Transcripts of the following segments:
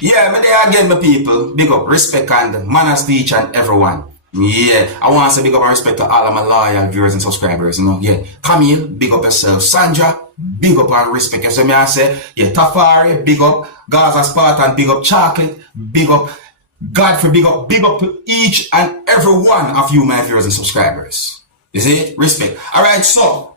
Yeah, me there again, my people. Big up, respect and manners to each and everyone. Yeah, I want to say big up and respect to all of my loyal viewers and subscribers, you know. Yeah, Camille, big up yourself. Sandra, big up and respect. You see me I say, yeah, Tafari, big up. Gaza Spartan, big up. Chocolate, big up. Godfrey, big up to each and every one of you, my viewers and subscribers. You see it? Respect. Alright, so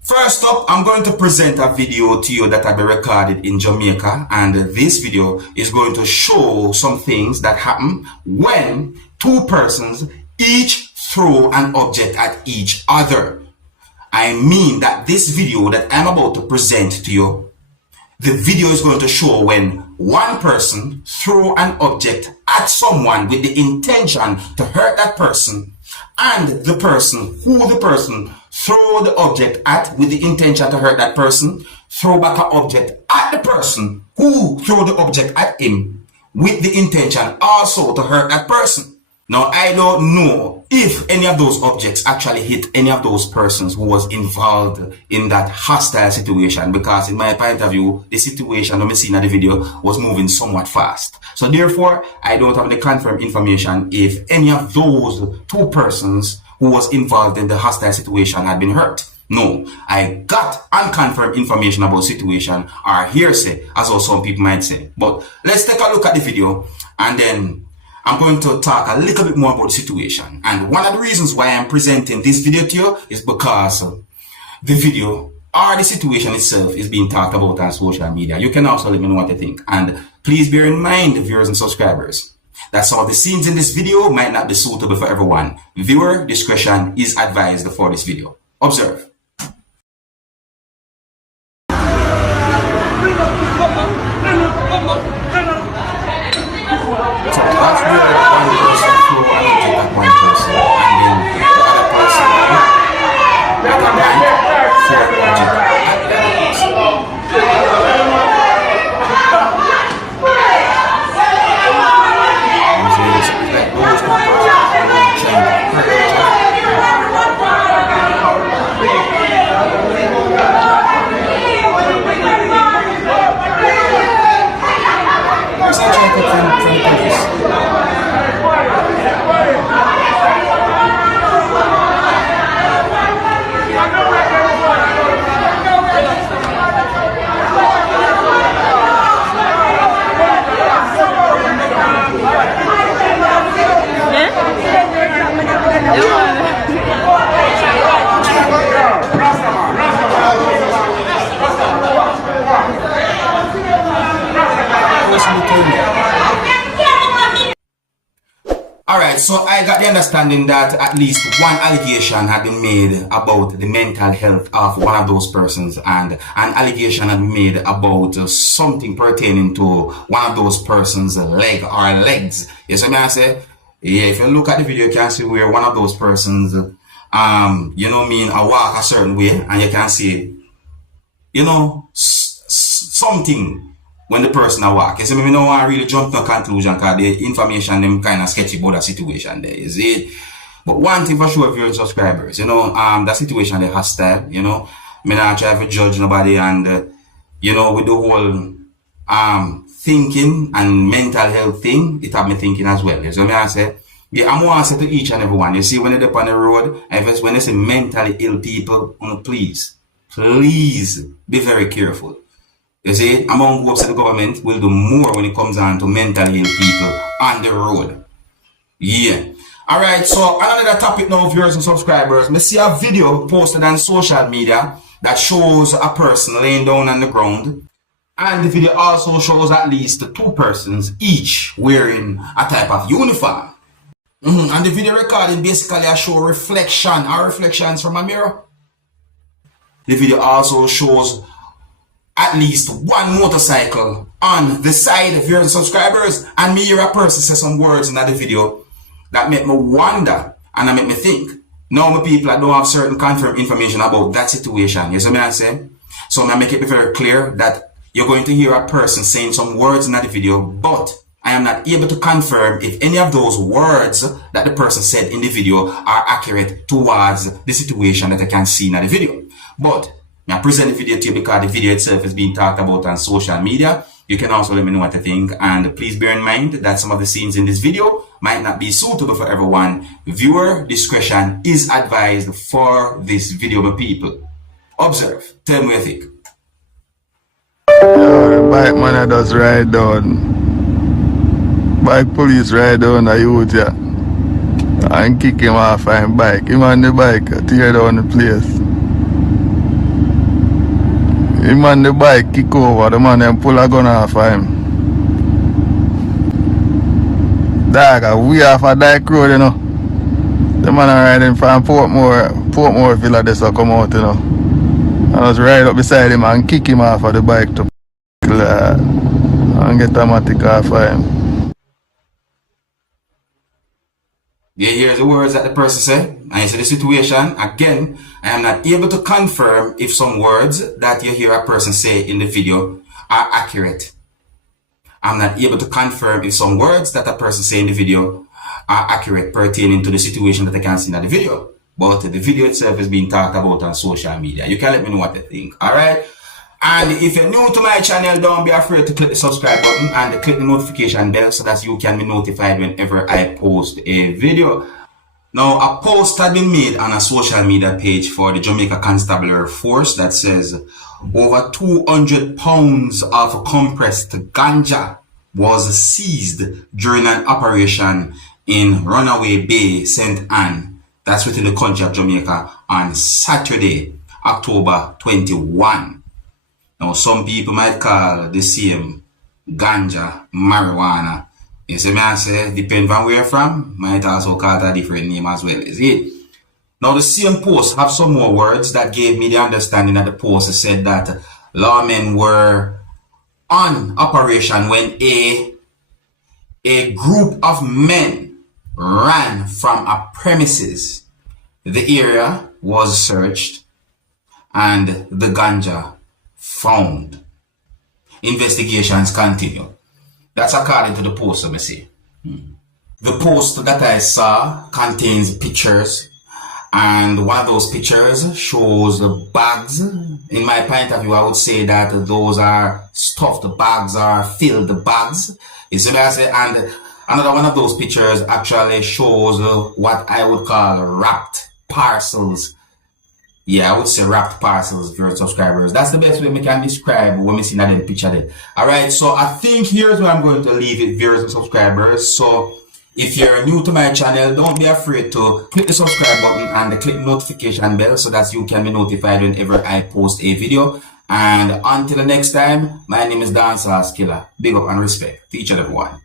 first up, I'm going to present a video to you that I've been recorded in Jamaica, and this video is going to show some things that happen when two persons each throw an object at each other. I mean that this video that I'm about to present to you, the video is going to show when one person throw an object at someone with the intention to hurt that person, and the person throw the object at with the intention to hurt that person, throw back an object at the person who throw the object at him with the intention also to hurt that person. Now, I don't know if any of those objects actually hit any of those persons who was involved in that hostile situation, because in my point of view, the situation that we see in the video was moving somewhat fast. So therefore, I don't have the confirmed information if any of those two persons who was involved in the hostile situation had been hurt. No, I got unconfirmed information about the situation, or hearsay, as also some people might say. But let's take a look at the video, and then I'm going to talk a little bit more about the situation. And one of the reasons why I'm presenting this video to you is because the video or the situation itself is being talked about on social media. You can also let me know what you think. And please bear in mind, viewers and subscribers, that some of the scenes in this video might not be suitable for everyone. Viewer discretion is advised for this video. Observe. So that's where one person throw an object at one person, and then the other person throw an object at the other Alright, so I got the understanding that at least one allegation had been made about the mental health of one of those persons, and an allegation had been made about something pertaining to one of those persons' leg or legs. You see what I say? Yeah, if you look at the video, you can see where one of those persons, you know, walk a certain way, and you can see, you know, something when the person walk. You see, me don't want to really jump to a conclusion because the information them kind of sketchy about the situation there, you see. But one thing for sure, viewers and subscribers, you know, the situation they hostile, you know. Me not try to judge nobody, and you know, with the whole thinking and mental health thing, it have me thinking as well. You see what I say? Yeah, I'm going to say to each and every one, you see, when you're up on the road, when they say mentally ill people, please be very careful. You see, among groups of the government will do more when it comes on to mentally ill people on the road. Yeah. Alright, so another topic now, viewers and subscribers. I see a video posted on social media that shows a person laying down on the ground. And the video also shows at least two persons, each wearing a type of uniform. And the video recording basically shows reflections from a mirror. The video also shows at least one motorcycle on the side of your subscribers, and me hear a person say some words in that video that make me wonder and that make me think. Now my people, I don't have certain confirmed information about that situation. You see what I say? So I make it very clear that you're going to hear a person saying some words in that video, but I am not able to confirm if any of those words that the person said in the video are accurate towards the situation that I can see in the video. But I present the video to you because the video itself is being talked about on social media, You can also let me know what you think, and please bear in mind that some of the scenes in this video might not be suitable for everyone. Viewer discretion is advised for this video, my people. Observe. Tell me what you think. The bike man that does ride down. Bike police ride down the youth, yeah. And kick him off his bike. Him on the bike tear down the place. Him on the bike kick over, the man then pull a gun off of him. Dog, we off a Dyke Road, you know. The man riding from Portmore Villa, this will come out, you know. I was right up beside him and kick him off of the bike to and get a matic off of him. You hear the words that the person said, and you see the situation. Again, I am not able to confirm if some words that you hear a person say in the video are accurate. I'm not able to confirm if some words that a person say in the video are accurate pertaining to the situation that I can see in the video. But the video itself is being talked about on social media. You can let me know what you think, alright? And if you're new to my channel, don't be afraid to click the subscribe button and click the notification bell so that you can be notified whenever I post a video. Now, a post had been made on a social media page for the Jamaica Constabulary Force that says over 200 pounds of compressed ganja was seized during an operation in Runaway Bay, St. Anne. That's within the country of Jamaica on Saturday, October 21. Now, some people might call the same ganja marijuana. You see me I say, depending on where you're from, might also call it a different name as well, is it? Now, the same post have some more words that gave me the understanding that the post said that lawmen were on operation when a group of men ran from a premises. The area was searched and the ganja found. Investigations continue. That's according to the post, let me see. The post that I saw contains pictures, and one of those pictures shows the bags. In my point of view, I would say that those are stuffed bags, are filled bags. You see what I say? And another one of those pictures actually shows what I would call wrapped parcels. Yeah, I would say wrapped parcels, viewers, subscribers. That's the best way we can describe when we see that picture there. Alright, so I think here's where I'm going to leave it, viewers and subscribers. So if you're new to my channel, don't be afraid to click the subscribe button and click the notification bell so that you can be notified whenever I post a video. And until the next time, my name is Dancehall Skilla. Big up and respect to each and everyone.